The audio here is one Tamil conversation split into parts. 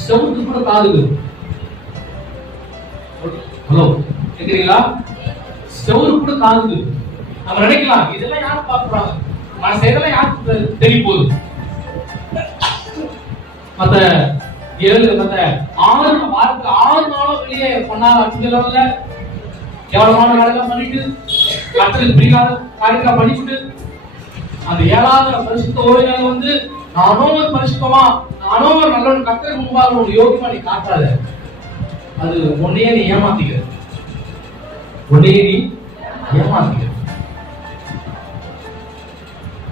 செவுத்து கூட காதுது. ஹலோ, கேக்குறீங்களா? செவுரு கூட காதுது. நம்ம நினைக்கலாம் இதெல்லாம் யாரும் பார்க்கறாங்க, நான் செய்யறதெல்லாம் யாருக்கு தெரிய போகுது. மத்த 6 வாரத்துல 6 நாளும் வெளியே பண்ணாத அச்சுகள கேவலமான வேலையெல்லாம் பண்ணிட்டு கட்டளை பிரிக்காத காரியங்களை பண்ணிட்டு அந்த 7வது பரிசுத்த ஓய்வு வந்து நானும் ஒரு பரிசுத்தமா, நானும் ஒரு நல்ல கட்டளை முன்பாக ஒரு யோகியமா நீ காட்டாத. அது உன்னையே நீ ஏமாத்திக்கிற.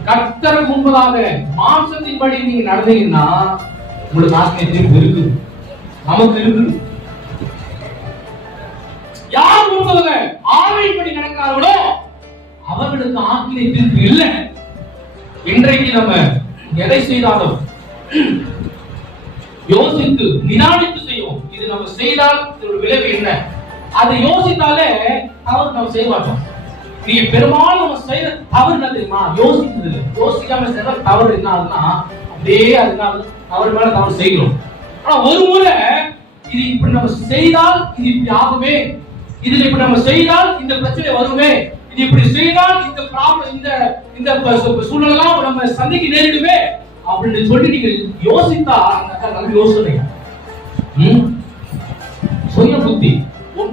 கர்த்தருக்கு முன்பதாக மாம்சத்தின்படி நீங்க நடந்தீங்கன்னா உங்களுக்கு ஆத்மீயம் இருக்கு, நமக்கு இருக்கு. யார் முன்பதாக ஆவியின்படி நடக்கிறார்களோ அவர்களுக்கு ஆத்மீய தீர்ப்பு இல்லை. இன்றைக்கு நம்ம எதை செய்தாலும் யோசித்து நிதானித்து செய்வோம். இது நம்ம செய்தால் இதோட விளைவு என்ன, அதை யோசித்தாலே தவறு நம்ம செய்ய மாட்டோம். நீங்க பெரும்பாலும் நம்ம செய்யற தவறு என்ன தெரியுமா? யோசிக்கிறது இல்லை. யோசிக்காம செய்யற தவறு என்ன ஆகுதுன்னா அப்படியே அதனால தவறு மேல தவறு செய்கிறோம். ஆனா ஒரு முறை இது இப்படி நம்ம செய்தால் இது இப்படி ஆகுமே, இதுல இப்படி நம்ம செய்தால் இந்த பிரச்சனை வருமே, இது இப்படி செய்தால் இந்த ப்ராப்ளம் இந்த சூழ்நிலாம் நம்ம சந்திக்க நேரிடுமே அப்படின்னு சொல்லி நீங்க யோசித்தா நல்ல யோசனை சுய புத்தி